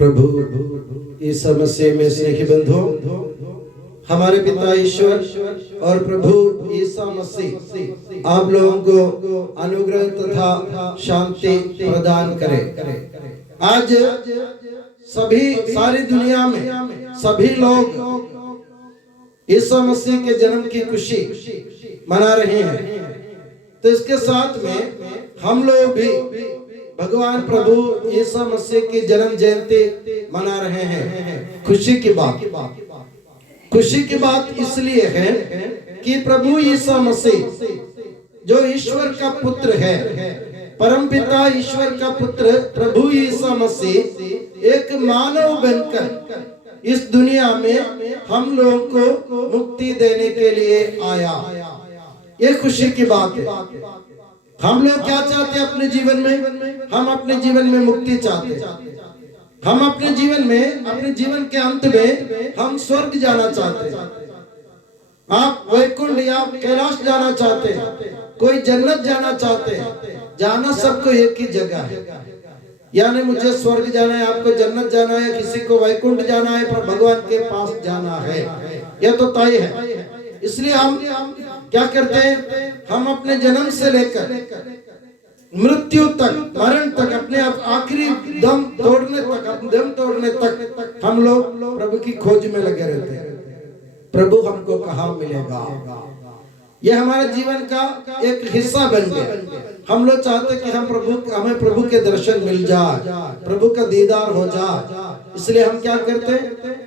प्रभु ईसा मसीह में स्नेही बंधुओं, हमारे पिता ईश्वर और प्रभु ईसा मसीह आप लोगों को अनुग्रह तथा शांति प्रदान करे। आज सारी दुनिया में सभी लोग ईसा मसीह के जन्म की खुशी मना रहे हैं, तो इसके साथ में हम लोग भी भगवान प्रभु ईसा मसीह की जन्म जयंती मना रहे हैं। खुशी की बात इसलिए है कि प्रभु ईसा मसीह जो ईश्वर का पुत्र है, परमपिता ईश्वर का पुत्र प्रभु ईसा मसीह एक मानव बनकर इस दुनिया में हम लोगों को मुक्ति देने के लिए आया। ये खुशी की बात है। हम लोग क्या चाहते हैं अपने जीवन में? हम अपने जीवन में मुक्ति चाहते हैं। हम अपने जीवन के अंत में हम स्वर्ग जाना चाहते हैं। आप वैकुंठ या कैलाश जाना चाहते हैं, कोई जन्नत जाना चाहते हैं। जाना सबको एक ही जगह है, यानी मुझे स्वर्ग जाना है, आपको जन्नत जाना है, किसी को वैकुंठ जाना है, पर भगवान के पास जाना है, यह तो तय है। इसलिए हम क्या करते हैं? हम अपने जन्म से लेकर मृत्यु तक, मरण तक, अपने आखिरी दम तोड़ने तक हम लोग प्रभु की खोज में लगे रहते हैं। प्रभु हमको कहाँ मिलेगा? यह हमारे जीवन का एक हिस्सा बन गया। हम लोग चाहते कि हमें प्रभु के दर्शन मिल जाए, प्रभु का दीदार हो जाए। इसलिए हम क्या करते हैं?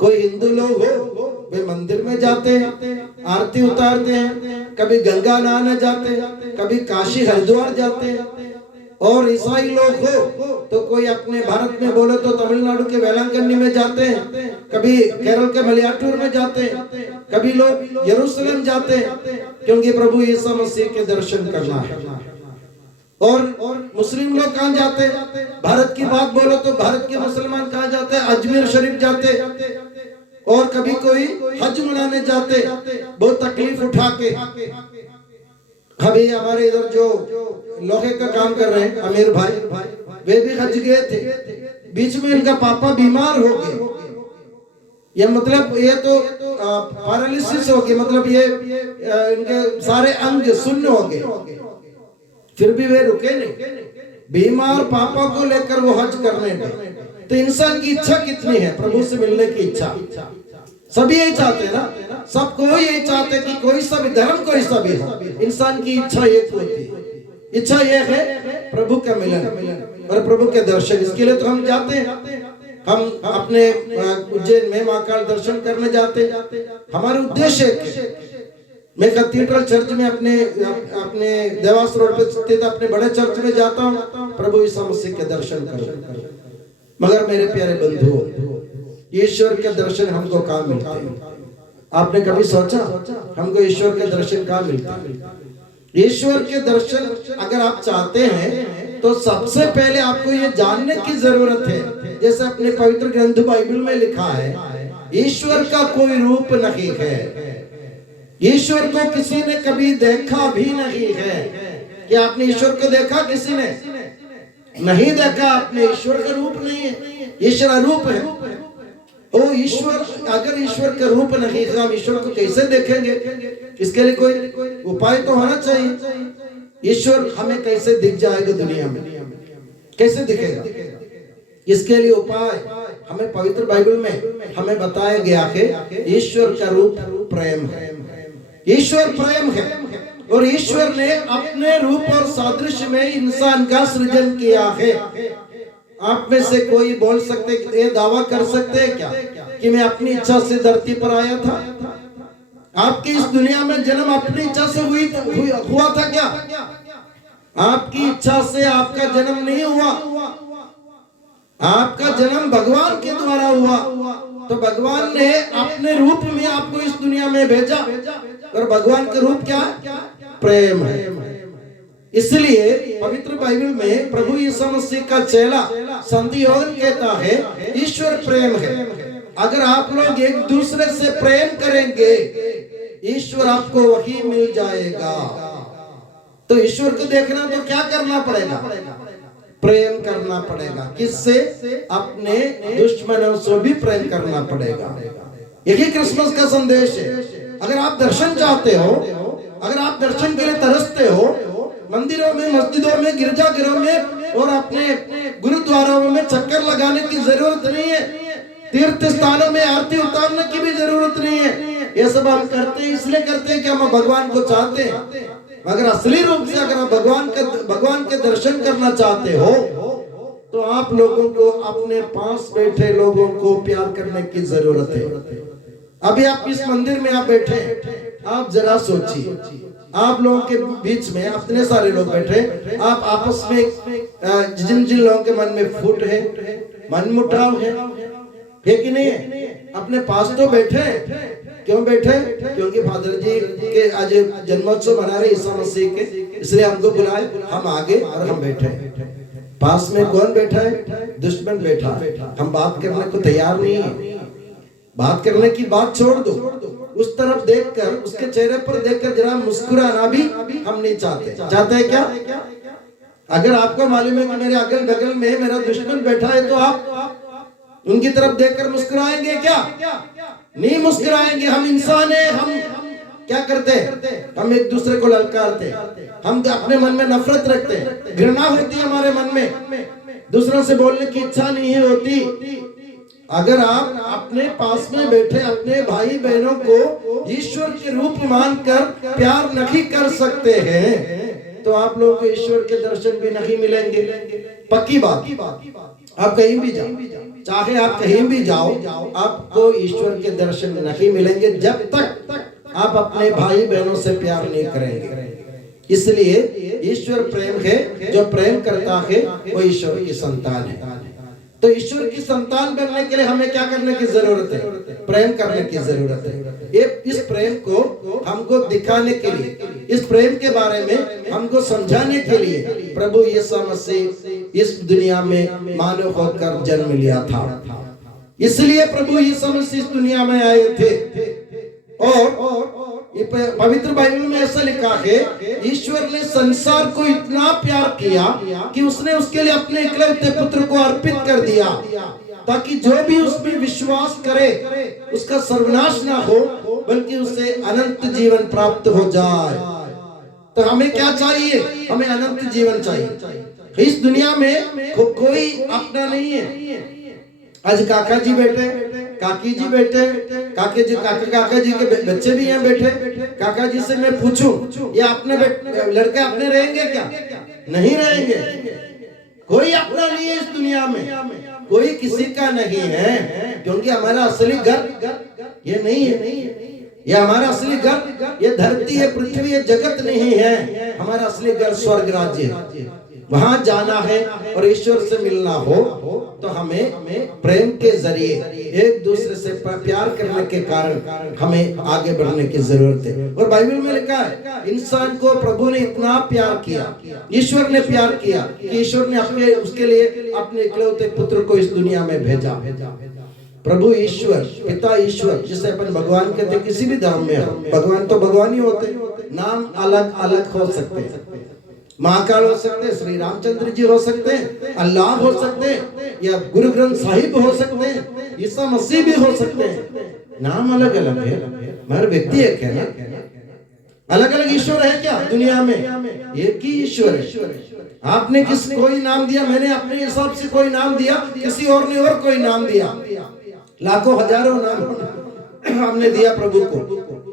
कोई हिंदू लोग हो वे मंदिर में जाते हैं, आरती उतारते हैं, कभी गंगा नहाने जाते हैं, कभी काशी हरिद्वार जाते हैं। और ईसाई लोग हो तो कोई अपने भारत में बोले तो तमिलनाडु के वेलांकन्नी में जाते हैं, कभी केरल के मलयाटूर में जाते हैं, कभी लोग यरूशलेम जाते हैं, क्योंकि प्रभु ईसा मसीह के दर्शन करना है। और मुस्लिम लोग कहाँ जाते हैं? भारत की बात बोलो तो भारत के मुसलमान कहाँ जाते हैं? अजमेर शरीफ जाते हैं। और कभी कोई हज मनाने जाते, बहुत तकलीफ उठा के। अभी हमारे इधर जो लोहे का काम कर रहे हैं अमीर भाई, वे भी हज गए थे। बीच में इनका पापा बीमार हो गए। ये मतलब ये तो पैरालिसिस हो गई, मतलब ये इनके सारे अंग शून्य हो गए। फिर भी वे रुके नहीं, बीमार पापा को लेकर वो हज करने गए। तो इंसान की इच्छा कितनी है? प्रभु से मिलने की इच्छा। सभी यही चाहते हैं ना, सबको यही चाहते हैं कि कोई सा भी धर्म, कोई सा भी हो, इंसान की इच्छा एक होती है। इच्छा ये है प्रभु का मिलन और प्रभु के दर्शन। इसके लिए तो हम जाते हैं। हम अपने उज्जैन में महाकाल दर्शन करने जाते हैं। हमारे उद्देश्य, मैं कैथेड्रल चर्च में अपने देवास रोड पे स्थित अपने बड़े चर्च में जाता हूँ प्रभु ईसा मसीह के दर्शन करने। मगर मेरे प्यारे बंधुओं, ईश्वर के दर्शन हमको कहाँ मिलते हैं? आपने कभी सोचा हमको ईश्वर के दर्शन कहाँ मिलते हैं? ईश्वर के दर्शन अगर आप चाहते हैं तो सबसे पहले आपको ये जानने की जरूरत है, जैसे अपने पवित्र ग्रंथ बाइबल में लिखा है, ईश्वर का कोई रूप नहीं है। ईश्वर को किसी ने कभी देखा भी नहीं है। कि आपने ईश्वर को देखा? किसी ने नहीं देखा। आपने ईश्वर का रूप नहीं है, ईश्वर अरूप है। ओ ईश्वर, अगर ईश्वर का रूप नहीं है, हम ईश्वर को कैसे देखेंगे? इसके लिए कोई उपाय तो होना चाहिए। ईश्वर हमें कैसे दिख जाएगा दुनिया में? कैसे दिखेगा? इसके लिए उपाय हमें पवित्र बाइबल में हमें बताया गया है। ईश्वर का रूप प्रेम है। ईश्वर प्रेम है और ईश्वर ने अपने रूप और सादृश्य में इंसान का सृजन किया है। आप में से कोई बोल सकते, ये दावा कर सकते हैं क्या कि मैं अपनी इच्छा से धरती पर आया था? आपकी इस दुनिया में जन्म अपनी इच्छा से हुआ था क्या? आपकी इच्छा से आपका जन्म नहीं हुआ। आपका जन्म भगवान के द्वारा हुआ। तो भगवान ने अपने रूप में आपको इस दुनिया में भेजा। और भगवान का रूप क्या है? प्रेम है। इसलिए पवित्र बाइबल में प्रभु यीशु मसीह का चेला संधियोन कहता है ईश्वर प्रेम है। अगर आप लोग एक दूसरे से प्रेम करेंगे, ईश्वर आपको वही मिल जाएगा। तो ईश्वर को देखना तो क्या करना पड़ेगा? प्रेम करना पड़ेगा। किससे? अपने दुश्मनों से भी प्रेम करना पड़ेगा। यही क्रिसमस का संदेश है। अगर आप दर्शन चाहते हो, अगर आप दर्शन के लिए तरसते हो, मंदिरों में, मस्जिदों में, गिरजाघरों में और अपने गुरुद्वारों में चक्कर लगाने की जरूरत नहीं है। तीर्थ स्थानों में आरती उतारने की भी जरूरत नहीं है। ये सब हम करते हैं, इसलिए करते हैं कि हम भगवान को चाहते हैं। अगर असली रूप से अगर आप भगवान के दर्शन करना चाहते हो तो आप लोगों को अपने पास बैठे लोगों को प्यार करने की जरूरत है। अभी आप इस मंदिर में आप बैठे, आप जरा सोचिए, आप लोगों के बीच में इतने सारे लोग बैठे, आप आपस में जिन जिन लोगों के मन में फूट है, मनमुटाव है कि नहीं है? अपने पास तो बैठे। क्यों बैठे? क्योंकि फादर जी के आज जन्मोत्सव मना रहे ईसा मसीह के, इसलिए हमको बुलाए, हम आगे और हम बैठे। पास में कौन बैठा है? दुश्मन बैठा। हम बात करने को तैयार नहीं है। बात करने की बात छोड़ दो, उस तरफ देखकर, उसके चेहरे पर देखकर जरा मुस्कुराना भी हम नहीं चाहते। चाहते हैं क्या? अगर आपको मालूम है कि मेरे अगल बगल में मेरा दुश्मन बैठा है तो आप उनकी तरफ देखकर मुस्कुराएंगे क्या? नहीं मुस्कुराएंगे। हम इंसान हैं। हम क्या करते हैं? हम एक दूसरे को ललकारते, हम अपने मन में नफरत रखते हैं, घृणा होती है हमारे मन में, दूसरों से बोलने की इच्छा नहीं होती। अगर आप अपने पास में बैठे अपने भाई बहनों को ईश्वर के रूप मानकर प्यार नहीं कर सकते हैं तो आप लोगों को ईश्वर के दर्शन भी नहीं मिलेंगे। पक्की बात। आप कहीं भी जाओ, चाहे आप कहीं भी जाओ, आपको ईश्वर के दर्शन नहीं मिलेंगे जब तक आप अपने भाई बहनों से प्यार नहीं करेंगे। इसलिए ईश्वर प्रेम है, जो प्रेम करता है वो ईश्वर की संतान है। तो ईश्वर की संतान बनने के लिए हमें क्या करने की जरूरत है? प्रेम करने की जरूरत है। इस प्रेम को हमको दिखाने के लिए, इस प्रेम के बारे में हमको समझाने के लिए प्रभु यीशु मसीह इस दुनिया में मानव होकर जन्म लिया था। इसलिए प्रभु यीशु मसीह इस दुनिया में आए थे। और पवित्र बाइबल में ऐसा लिखा है, ईश्वर ने संसार को इतना प्यार किया कि उसने उसके लिए अपने इकलौते पुत्र को अर्पित कर दिया, ताकि जो भी उसमें विश्वास करे उसका सर्वनाश ना हो, बल्कि उसे अनंत जीवन प्राप्त हो जाए। तो हमें क्या चाहिए? हमें अनंत जीवन चाहिए। इस दुनिया में कोई अपना नहीं है। आज काका जी बैठे, काकी जी बैठे, काका जी के बच्चे भी यहाँ बैठे। काका जी से मैं पूछूं, ये अपने लड़के अपने रहेंगे क्या? नहीं रहेंगे। कोई अपना नहीं है इस दुनिया में, कोई किसी का नहीं है, क्योंकि हमारा असली घर ये नहीं है। ये हमारा असली घर, ये धरती है, पृथ्वी, ये जगत नहीं है। हमारा असली घर स्वर्ग राज्य है। वहां जाना है और ईश्वर से मिलना हो तो हमें प्रेम के जरिए एक दूसरे से प्यार करने के कारण हमें आगे बढ़ने की जरूरत है। और बाइबल में लिखा है, इंसान को प्रभु ने इतना प्यार किया, ईश्वर ने प्यार किया कि ईश्वर ने उसके लिए अपने इकलौते पुत्र को इस दुनिया में भेजा। प्रभु ईश्वर, पिता ईश्वर, जिसे अपन भगवान कहते हैं, किसी भी धर्म में हो, भगवान तो भगवान ही होते, नाम अलग अलग हो सकते हैं। महाकाल हो सकते हैं, श्री रामचंद्र जी हो सकते हैं, अल्लाह हो सकते हैं, या गुरु ग्रंथ साहिब हो सकते हैं, ईसा मसीह भी हो सकते हैं। नाम अलग अलग है, मगर व्यक्ति एक है ना। अलग अलग ईश्वर है क्या दुनिया में? एक ही ईश्वर है। आपने कोई नाम दिया, मैंने अपने हिसाब से कोई नाम दिया, किसी और ने और कोई नाम दिया, लाखों हजारों नाम हमने दिया प्रभु को,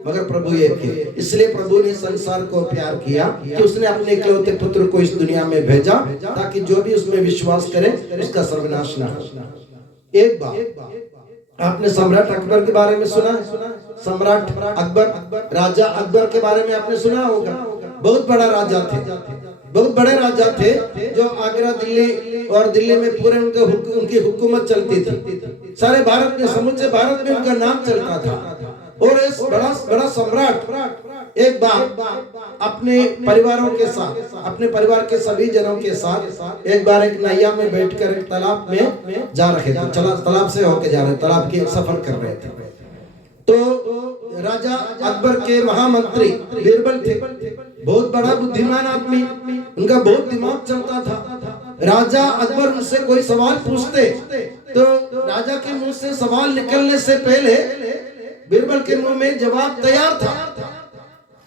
मगर प्रभु एक है। इसलिए प्रभु ने संसार को प्यार किया कि उसने अपने इकलौते पुत्र को इस दुनिया में भेजा, ताकि जो भी उसमें विश्वास करे उसका सर्वनाश ना हो। एक बात आपने सम्राट अकबर के बारे में सुना? सम्राट अकबर, राजा अकबर के बारे में आपने सुना होगा। बहुत बड़ा राजा थे, बहुत बड़े राजा थे, जो आगरा, दिल्ली और दिल्ली में पूरे उनकी हुकूमत चलती थी। सारे भारत में, समूचे भारत में उनका नाम चलता था। और इस बड़ा सम्राट एक बार अपने परिवारों के साथ, अपने परिवार के सभी जनों के साथ एक बार एक नैया में बैठकर एक तालाब में जा रहे थे। तालाब से होके जा रहे, तालाब के सफर कर रहे थे। तो राजा अकबर के महामंत्री बीरबल थे, बहुत बड़ा बुद्धिमान आदमी, उनका बहुत दिमाग चलता था। राजा अकबर उनसे कोई सवाल पूछते तो राजा के मुंह से सवाल निकलने से पहले बीरबल के मुंह में जवाब तैयार था।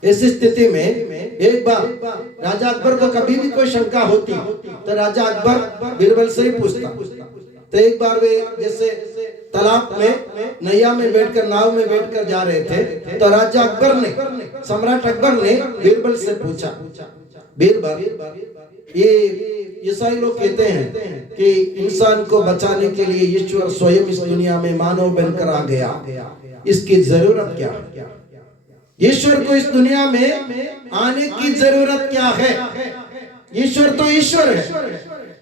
ऐसी स्थिति में एक बार राजा अकबर को कभी भी कोई शंका होती तो राजा अकबर बीरबल से ही पूछता। तो एक बार वे जैसे तालाब में नैया में बैठकर नाव में बैठकर जा रहे थे तो राजा अकबर ने सम्राट अकबर ने बीरबल से पूछा, बीरबल ये ईसाई लोग कहते हैं कि इंसान को बचाने के लिए ईश्वर स्वयं इस दुनिया में मानव बनकर आ गया, इसकी जरूरत क्या है? ईश्वर को इस दुनिया में आने की जरूरत क्या है? ईश्वर तो ईश्वर है,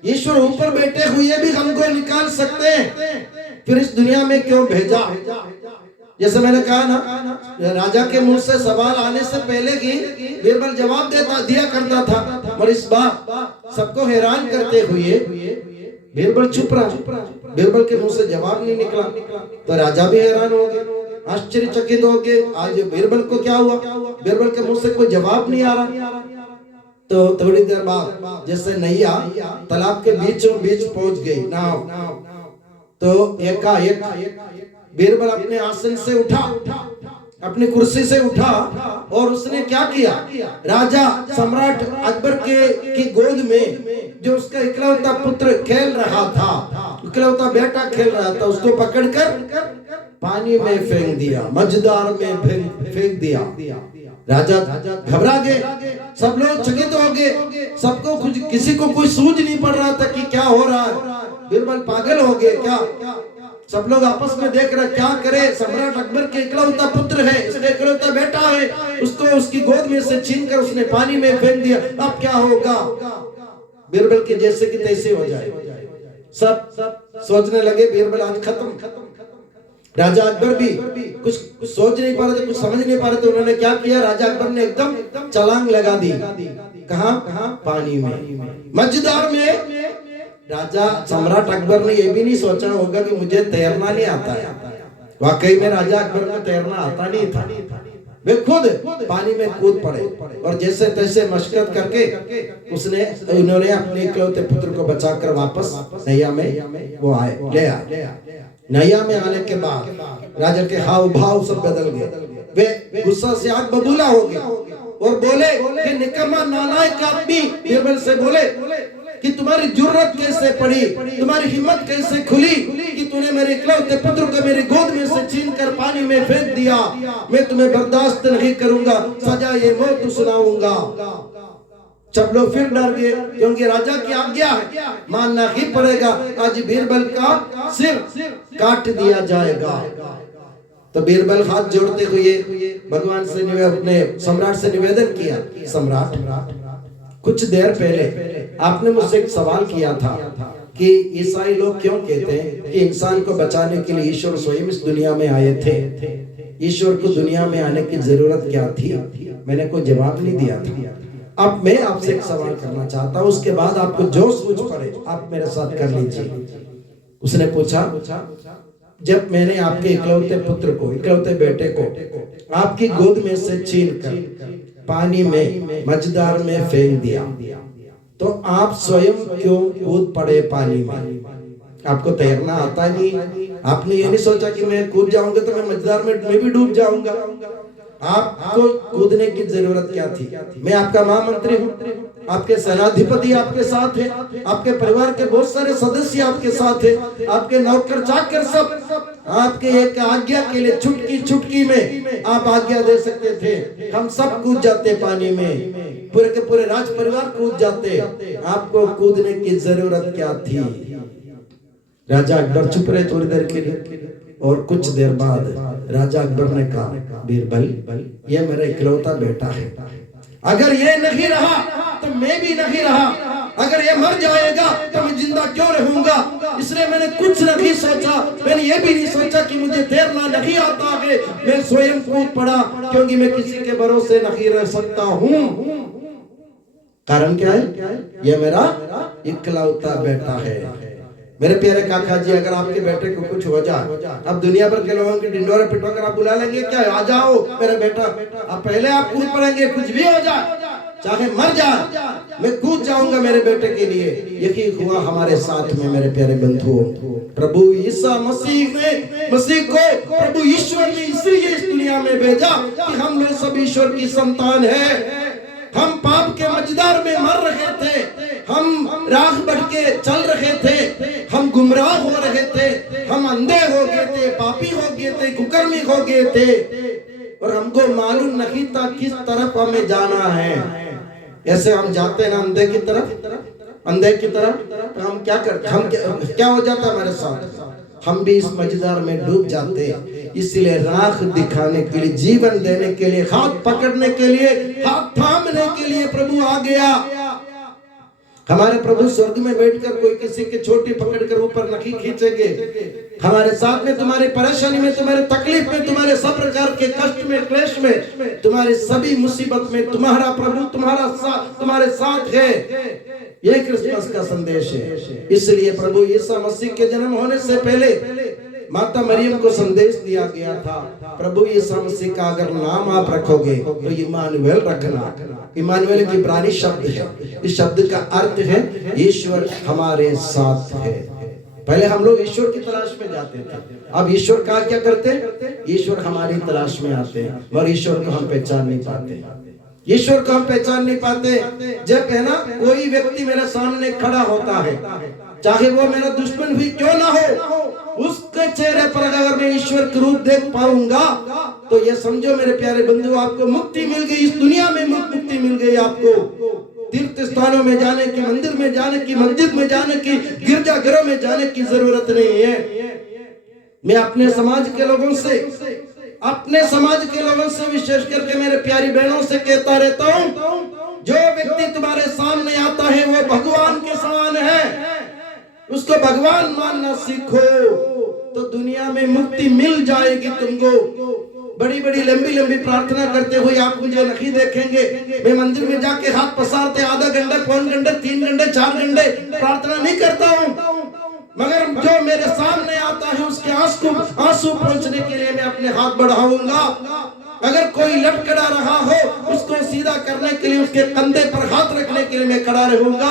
ईश्वर ऊपर बैठे हुए भी हमको निकाल सकते हैं, फिर इस दुनिया में क्यों भेजा? जैसे मैंने कहा ना, राजा के मुंह से सवाल आने से पहले ही बीरबल जवाब दिया करता था, और इस बार सबको हैरान करते हुए बीरबल चुप रहा। बीरबल के मुंह से जवाब नहीं निकला तो राजा भी हैरान हो गए, आश्चर्यचकित हो गए, आज बीरबल को क्या हुआ? बीरबल के मुंह से कोई जवाब नहीं आ रहा। तो थोड़ी देर बाद जैसे नैया तालाब के बीचों बीच पहुंच गई नाव, तो एकाएक बीरबल अपने आसन से उठा, अपनी कुर्सी से उठा और उसने क्या किया? राजा सम्राट अकबर की गोद में जो उसका इकलौता पुत्र खेल रहा था, इकलौता बेटा खेल रहा था, उसको पकड़कर पानी में फेंक दिया, मझधार में फेंक दिया। राजा घबरा गए, सब लोग चकित हो गए, सबको किसी को कोई सूझ नहीं पड़ रहा था कि क्या हो रहा है। बीरबल पागल हो गए क्या? सब लोग आपस में देख रहे क्या करे? सम्राट अकबर के इकलौता पुत्र है, इसका इकलौता बेटा है, उसको उसकी गोद में से छीनकर उसने पानी में फेंक दिया, अब क्या होगा? बीरबल के जैसे कि तैसे हो जाए। सब सोचने लगे बीरबल आज खत्म। राजा अकबर भी कुछ सोच नहीं पा रहे थे, कुछ समझ नहीं पा रहे थे। उन्होंने क्या किया? राजा अकबर ने एकदम छलांग लगा दी। कहां? पानी में, मझधार में। राजा सम्राट अकबर ने यह भी नहीं सोचा होगा कि मुझे तैरना नहीं आता है। वाकई में राजा अकबर को तैरना आता नहीं था, वे खुद पानी में कूद पड़े और जैसे तैसे मशक्कत करके उन्होंने अपने इकलौते पुत्र को बचाकर वापस नैया में वो ले आए। नैया में आने के बाद राजा के हाव भाव सब बदल गए, वे गुस्सा से आग बबूला हो गए और बोले कि निकम्मा नालायक आदमी। बीरबल से बोले कि तुम्हारी जुर्रत कैसे पड़ी, तुम्हारी हिम्मत कैसे खुली कि तूने मेरे इकलौते पुत्र को मेरी गोद में से छीनकर पानी में फेंक दिया? मैं तुम्हें बर्दाश्त नहीं करूंगा, सजा ये मौत सुनाऊंगा। सब लोग फिर डर गए क्योंकि राजा की आज्ञा है, मानना ही पड़ेगा, आज बीरबल का सिर काट दिया जाएगा। तो बीरबल हाथ जोड़ते हुए भगवान से अपने सम्राट से निवेदन किया, सम्राट कुछ देर पहले आपने मुझसे एक सवाल किया था कि ईसाई लोग क्यों कहते हैं कि इंसान को बचाने के लिए ईश्वर स्वयं इस दुनिया में आए थे, ईश्वर को दुनिया में आने की जरूरत क्या थी? मैंने कोई जवाब नहीं दिया था। अब मैं आपसे एक सवाल करना चाहता हूं, उसके बाद आपको जो सूझ पड़े आप मेरे साथ कर लीजिए। उसने पूछा, जब मैंने आपके इकलौते पुत्र को, इकलौते बेटे को आपकी गोद में से छीनकर पानी में मझधार में फेंक दिया, तो आप स्वयं क्यों कूद पड़े पानी में? आपको तैरना आता नहीं, आपने ये नहीं सोचा कि मैं कूद जाऊंगा तो मैं मझधार में मैं भी डूब जाऊंगा? आपको कूदने की जरूरत क्या थी? मैं आपका महामंत्री हूँ, आपके सेनाधिपति आपके साथ है, आपके परिवार के बहुत सारे सदस्य आपके साथ है, आपके नौकर चाकर सब आपके एक आज्ञा के लिए चुटकी चुटकी में आप आज्ञा दे सकते थे। हम सब कूद जाते पानी में, पूरे के पूरे राज परिवार कूद जाते, आपको कूदने की जरूरत क्या थी? राजा अकबर चुप रहे थोड़ी देर के लिए और कुछ देर बाद राजा अकबर ने कहा, बीरबल ये मेरा इकलौता बेटा है, अगर ये नहीं रहा तो मैं भी नहीं रहा, अगर ये मर जाएगा तो मैं जिंदा क्यों रहूंगा? इसलिए मैंने कुछ नहीं सोचा, मैंने ये भी नहीं सोचा कि मुझे तैरना नहीं आता है, मैं स्वयं कूद पड़ा क्योंकि मैं किसी के भरोसे नहीं रह सकता हूँ। कारण क्या है? ये मेरा इकलौता बेटा है। मेरे प्यारे काका जी, अगर आपके बेटे को कुछ हो जाए, अब दुनिया भर के लोगों की डिंडोरे पिटवा कर आप बुला लेंगे क्या? आ जाओ मेरा बेटा, अब पहले आप कूद पड़ेंगे कुछ भी हो जाए? चाहे मर जा, मैं कूद जाऊंगा मेरे बेटे के लिए। यही हुआ हमारे साथ में मेरे प्यारे बंधुओं। प्रभु ईसा मसीह को प्रभु ईश्वर ने इसलिए इस दुनिया में भेजा कि हम लोग सब ईश्वर की संतान है। हम पाप के मझधार में मर रहे थे, हम राह बढ़ के चल रहे थे, हम गुमराह हो रहे थे, हम अंधे हो गए थे, पापी हो गए थे, कुकर्मी हो गए थे, और हमको मालूम नहीं था किस तरफ हमें जाना है। ऐसे हम जाते हैं ना अंधे की तरफ, तो हम क्या करते, हम क्या हो जाता हमारे साथ, हम भी इस मझधार में डूब जाते। इसलिए राह दिखाने के लिए, जीवन देने के लिए, हाथ पकड़ने के लिए, हाथ थामने के लिए प्रभु आ गया। हमारे प्रभु स्वर्ग में बैठकर कोई किसी की छोटी पकड़कर ऊपर नहीं खींचेंगे। हमारे साथ में, तुम्हारी परेशानी में, तुम्हारे तकलीफ में, तुम्हारे सब प्रकार के कष्ट में, क्लेश में, तुम्हारे सभी मुसीबत में तुम्हारा प्रभु तुम्हारे साथ है। ये क्रिसमस का संदेश है। इसलिए प्रभु यीशु मसीह के जन्म होने से पहले माता मरियम को संदेश दिया गया था, प्रभु यीशु मसीह का अगर नाम आप रखोगे तो इमानुएल रखना। इमानुएल की इब्रानी शब्द है, इस शब्द का अर्थ है ईश्वर हमारे साथ है। पहले हम लोग ईश्वर की तलाश में जाते थे, अब ईश्वर का क्या करते हैं, ईश्वर हमारी तलाश में आते हैं, और ईश्वर को हम पहचान नहीं पाते। ईश्वर को हम पहचान नहीं पाते। जब है ना कोई व्यक्ति मेरे सामने खड़ा होता है, चाहे वो मेरा दुश्मन भी क्यों ना हो, उसके चेहरे पर अगर मैं ईश्वर के रूप देख पाऊंगा तो ये समझो मेरे प्यारे बंधु, आपको मुक्ति मिल गई। इस दुनिया में मुक्ति मिल गई आपको। तीर्थ स्थानों में जाने की, मंदिर में जाने की, मस्जिद में जाने की, गिरजाघरों में जाने की जरूरत नहीं है। मैं अपने समाज के लोगों से विशेष करके मेरे प्यारी बहनों से कहता रहता हूँ, जो व्यक्ति तुम्हारे सामने आता है वो भगवान के समान है। उसको भगवान मानना सीखो तो दुनिया में मुक्ति मिल जाएगी तुमको। बड़ी बड़ी लंबी प्रार्थना करते हुए आप मुझे नहीं देखेंगे। मैं मंदिर में जाके हाथ पसारते आधा घंटा, पौन घंटे, 3 घंटे, 4 घंटे प्रार्थना नहीं करता हूँ, मगर जो मेरे सामने आता है उसके आंसू पहुंचने के लिए मैं अपने हाथ बढ़ाऊंगा। अगर कोई लटकड़ा रहा हो उसको सीधा करने के लिए उसके कंधे पर हाथ रखने के लिए मैं खड़ा रहूंगा।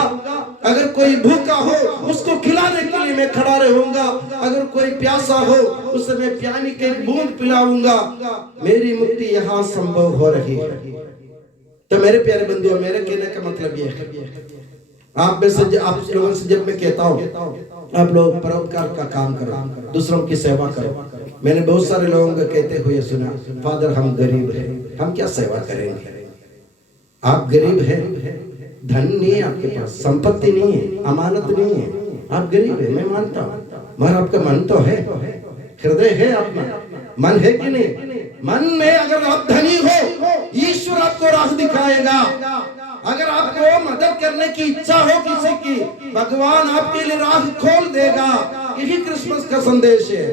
अगर कोई भूखा हो उसको खिलाने के लिए मैं खड़ा रहूंगा। अगर कोई प्यासा हो उसे मैं पानी के बूंद पिलाऊंगा। मेरी मुक्ति यहाँ संभव हो रही है। तो मेरे प्यारे बंधुओं, मेरे कहने का मतलब ये है, आप लोगों से जब मैं कहता हूँ आप लोग परोपकार का काम करो, दूसरों की सेवा करो। मैंने बहुत सारे लोगों को कहते हुए सुना, फादर हम गरीब हैं, हम क्या सेवा करेंगे। आप गरीब हैं, धन नहीं है आपके पास, संपत्ति नहीं है, अमानत नहीं है, आप गरीब है, मैं मानता हूँ, मगर आपका मन तो है, हृदय है, आप मन है कि नहीं। मन में अगर आप धनी हो, ईश्वर आपको राह दिखाएगा। अगर आपको मदद करने की इच्छा हो किसी की, भगवान आपके लिए राह खोल देगा। यही क्रिसमस का संदेश है,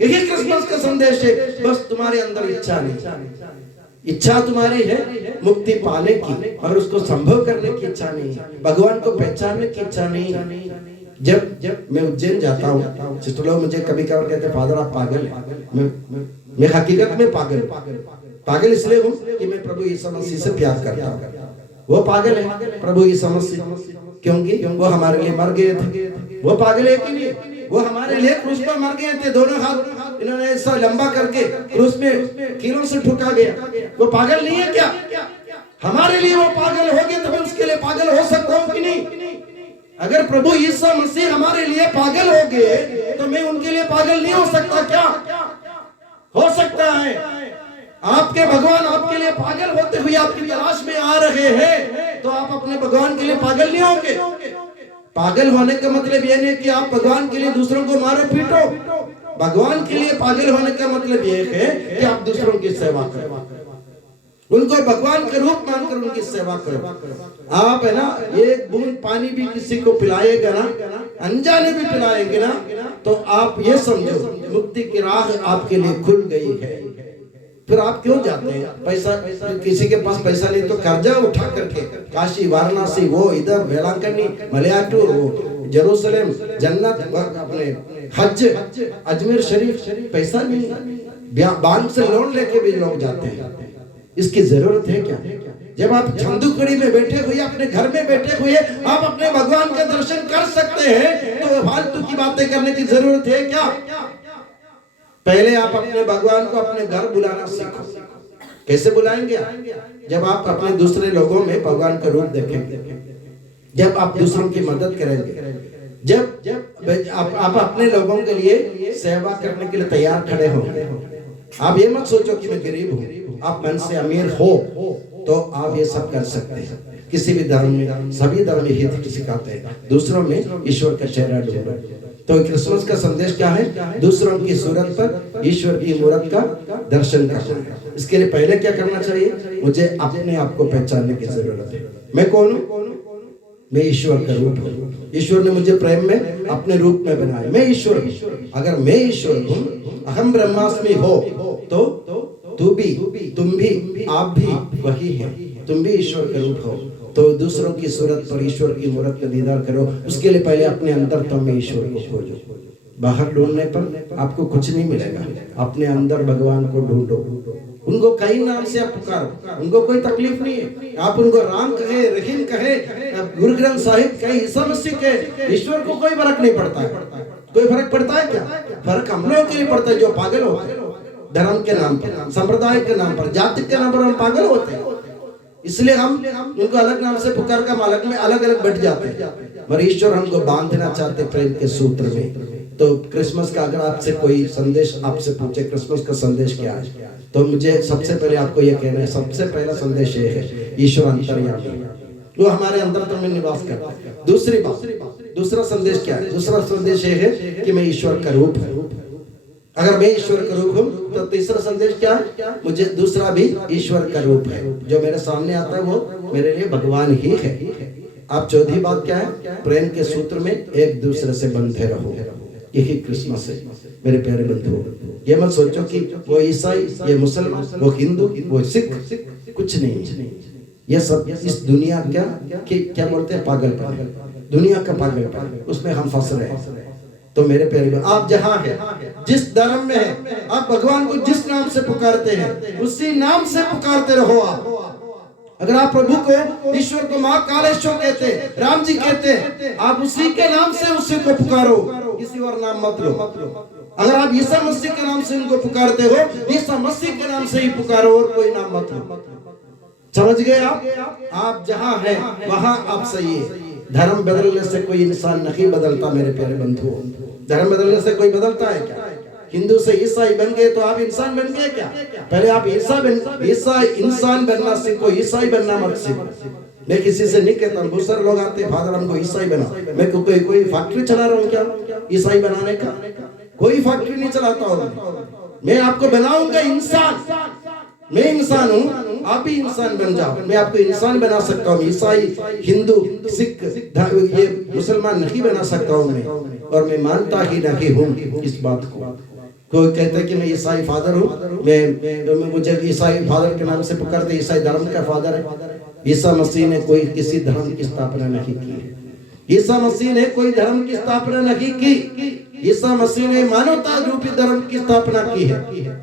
यही क्रिसमस का संदेश है। बस तुम्हारे अंदर इच्छा नहीं, इच्छा तुम्हारी है मुक्ति पाने की, मगर उसको संभव करने की इच्छा नहीं, भगवान को पहचानने की इच्छा नहीं। जब मैं उज्जैन जाता हूँ, सिस्टर लोग मुझे कभी कभार कहते फादर आप पागल हैं। मैं हकीकत में पागल इसलिए हूँ कि मैं प्रभु यीशु मसीह से प्यार करता हूँ। वो पागल है प्रभु यीशु मसीह, क्योंकि वो हमारे लिए मर गए थे। वो पागल है कि नहीं, वो हमारे लिए क्रूस पर मर गए थे। दोनों हाथ इन्होंने ऐसा लंबा करके क्रूस में कीलों से ठुका गया। वो पागल नहीं है क्या? हमारे लिए वो पागल हो गए तो मैं उसके लिए पागल हो सकता हूँ कि नहीं? अगर प्रभु यीशु मसीह हमारे लिए पागल हो गए तो मैं उनके लिए पागल नहीं हो सकता क्या? हो सकता है। आपके भगवान आपके लिए पागल होते हुए आपकी तलाश में आ रहे हैं, तो आप अपने भगवान के लिए पागल नहीं होंगे। पागल होने का मतलब यह नहीं कि आप भगवान के लिए दूसरों को मारो पीटो। भगवान के लिए पागल होने का मतलब यह है कि आप दूसरों की सेवा करो, उनको भगवान के रूप मानकर उनकी सेवा करो। आप है ना, एक बूंद पानी भी किसी को पिलाएगा ना, अनजाने भी पिलाएंगे ना, तो आप ये समझो मुक्ति की राह आपके लिए खुल गई है। फिर आप क्यों जाते हैं? पैसा किसी के पास पैसा नहीं तो कर्जा उठा करके काशी, वाराणसी, वो इधर वेलांकनी, मलयाटूर, वो जेरूसलम, जन्नत, अपने हज, अजमेर शरीफ, पैसा नहीं, बैंक से लोन लेके भी लोग जाते हैं। इसकी जरूरत है क्या? जब आप छंदूकड़ी में बैठे हुए अपने घर में बैठे हुए आप अपने भगवान का दर्शन कर सकते हैं, तो फालतू की बातें करने की जरूरत है क्या? पहले आप अपने भगवान को अपने घर बुलाना सीखो। कैसे बुलाएंगे? जब आप अपने दूसरे लोगों में भगवान का रूप देखेंगे, जब आप दूसरों की मदद करेंगे, जब आप अपने लोगों के लिए सेवा करने के लिए तैयार खड़े होंगे। आप ये मत सोचो कि मैं गरीब हूँ, आप मन से अमीर हो तो आप ये सब कर सकते हैं। किसी भी धर्म में सभी धर्म हित सिखाते हैं, दूसरों में ईश्वर का चेहरा ढूंढो। तो क्रिसमस का संदेश क्या है? दूसरों की सूरत पर ईश्वर की मूरत का दर्शन करना। इसके लिए पहले क्या करना चाहिए? मुझे अपने आप को पहचानने की जरूरत है। मैं कौन हूँ? मैं ईश्वर का रूप हूँ। ईश्वर ने मुझे प्रेम में अपने रूप में बनाया। मैं ईश्वर हूँ। अगर मैं ईश्वर हूँ, अहम ब्रह्मास्मि हो, तो तुम भी आप भी वही हैं। तुम भी ईश्वर का रूप हो। तो दूसरों की सूरत पर ईश्वर की मूरत का दीदार करो। उसके लिए पहले अपने अंदर तुम में ईश्वर को खोजो। बाहर ढूंढने पर आपको कुछ नहीं मिलेगा। अपने अंदर भगवान को ढूंढो। उनको कई नाम से आप पुकारो, उनको कोई तकलीफ नहीं है। आप उनको राम कहे, रहीम कहे, गुरु ग्रंथ साहिब कहे, ईसा मसीह कहे, ईश्वर को कोई फर्क नहीं पड़ता है। कोई फर्क पड़ता है क्या? फर्क हम लोगों के लिए पड़ता है जो पागल होते हैं। धर्म के नाम पर, संप्रदाय के नाम पर, जाति के नाम पर हम पागल होते हैं। इसलिए हम उनको अलग नाम से पुकार कर अलग में अलग अलग बैठ जाते हैं। पर ईश्वर हमको बांधना चाहते प्रेम के सूत्र में। तो क्रिसमस का अगर आपसे कोई संदेश आपसे पूछे क्रिसमस का संदेश क्या है, तो मुझे सबसे पहले आपको यह कहना है, सबसे पहला संदेश ये है, ईश्वर अंतर्यामी, वो हमारे अंदर तो में निवास करता है। दूसरी बात, दूसरा संदेश क्या है? दूसरा संदेश ये है कि मैं ईश्वर का रूप हूँ। अगर मैं ईश्वर का रूप हूँ तो तीसरा संदेश क्या है? मुझे दूसरा भी ईश्वर का रूप है। जो मेरे सामने आता है वो मेरे लिए भगवान ही है। आप चौथी बात क्या है? प्रेम के सूत्र में एक दूसरे से बंधे रहो। यही क्रिसमस है मेरे प्यारे बंधुओं। ये मत सोचो कि वो ईसाई, ये मुसलमान, वो हिंदू, वो सिख, कुछ नहीं। ये सब इस दुनिया क्या बोलते हैं? पागलपन, दुनिया का पागलपन, उसमें हम फंस रहे हैं। तो मेरे प्यारे, आप जहाँ है, जिस धर्म में है, आप भगवान को जिस नाम से पुकारते हैं उसी नाम से पुकारते रहो। आप अगर आप प्रभु को, ईश्वर को महाकालेश्वर कहते, राम जी कहते, आप उसी के नाम से उसी को पुकारो, किसी और नाम मत लो। अगर आप ईसा मसीह के नाम से उनको पुकारते हो, ईसा मसीह के नाम से ही पुकारो, और कोई नाम मत लो। समझ गए आप जहाँ हैं वहाँ आप सही है। धर्म बदलने से कोई इंसान नहीं बदलता मेरे प्यारे बंधुओं। धर्म बदलने से कोई बदलता है क्या? हिंदू से ईसाई बन गए तो आप इंसान बन गए क्या? पहले आप इंसान बनना सीखो, ईसाई बनना मत सीखो। मैं किसी से नहीं कहता, बहुत सारे लोग आते हैं, फादर हमको ईसाई बना। मैं कोई फैक्ट्री चला रहा हूँ क्या ईसाई बनाने का? कोई फैक्ट्री नहीं चलाता हूँ। मैं आपको बनाऊंगा इंसान। मैं इंसान हूँ, आप भी इंसान बन जाओ। मैं आपको इंसान बना सकता हूँ। ईसाई, हिंदू, सिख, ये मुसलमान नहीं बना सकता हूँ मैं, और मैं मानता ही नहीं हूँ इस बात को। कोई कहता है कि मैं ईसाई फादर हूँ, मैं मुझे ईसाई फादर के नाम से पुकारते, ईसाई धर्म का फादर है। ईसा मसीह ने कोई किसी धर्म की स्थापना नहीं की। ईसा मसीह ने कोई धर्म की स्थापना नहीं की। ईसा मसीह ने मानवता रूपी धर्म की स्थापना की है,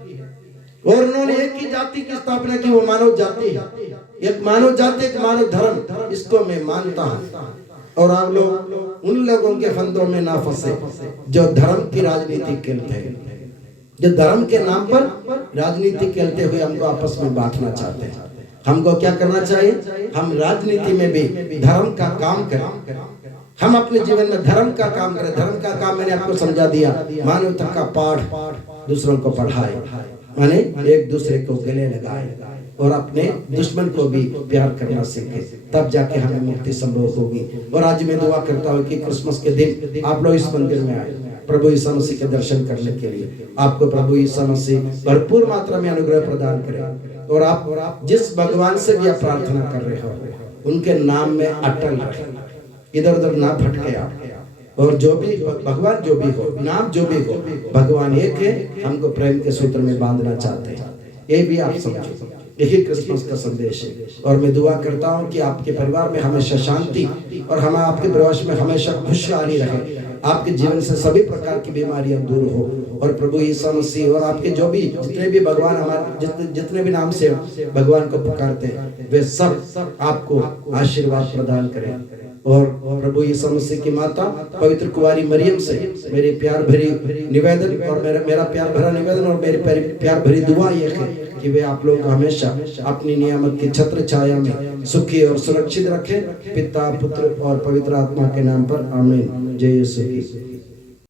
और उन्होंने एक ही जाति की स्थापना की, वो मानव जाति है। एक मानव जाति, एक मानव धर्म, इसको मैं मानता हूँ। और आप लोग उन लोगों के फंदों में ना फंसे जो धर्म की राजनीति खेलते हैं, जो धर्म के नाम पर राजनीति खेलते हुए हमको आपस में बांटना चाहते हैं। हमको क्या करना चाहिए? हम राजनीति में भी धर्म का काम करें। हम अपने जीवन में धर्म का काम करें। धर्म का काम मैंने आपको समझा दिया, मानवता का पाठ दूसरों को पढ़ाए, माने एक दूसरे को गले लगाए, और अपने दुश्मन को भी प्यार करना सीखे, तब जाके हमें मुक्ति संभव होगी। और आज मैं दुआ करता हूँ कि क्रिसमस के दिन आप लोग इस मंदिर में आए प्रभु ईसा मसीह के दर्शन करने के लिए। आपको प्रभु ईसा मसीह भरपूर मात्रा में अनुग्रह प्रदान करे, और आप जिस भगवान से भी आप प्रार्थना कर रहे हो उनके नाम में अटल रहे, इधर उधर ना भटके आप। और जो भी भगवान, जो भी हो, नाम जो भी हो, भगवान एक है, हमको प्रेम के सूत्र में बांधना चाहते हैं। ये भी आप समझो, यही क्रिसमस का संदेश है। और मैं दुआ करता हूँ कि आपके परिवार में हमेशा शांति, और हम आपके परिवार में हमेशा खुशहाली रहे। आपके जीवन से सभी प्रकार की बीमारियां दूर हो, और प्रभु यीशु मसीह और आपके जो भी जितने भी भगवान हमारे जितने भी नाम से भगवान को पुकारते हैं वे सब आपको आशीर्वाद प्रदान करें। और प्रभु यीशु मसीह की माता पवित्र कुंवारी मरियम से मेरी प्यार भरी निवेदन और मेरा प्यार भरा निवेदन और मेरी प्यार भरी दुआ ये है कि वे आप लोग हमेशा अपनी नियामत की छत्र छाया में सुखी और सुरक्षित रखें। पिता, पुत्र और पवित्र आत्मा के नाम पर आमीन। जय यीशु।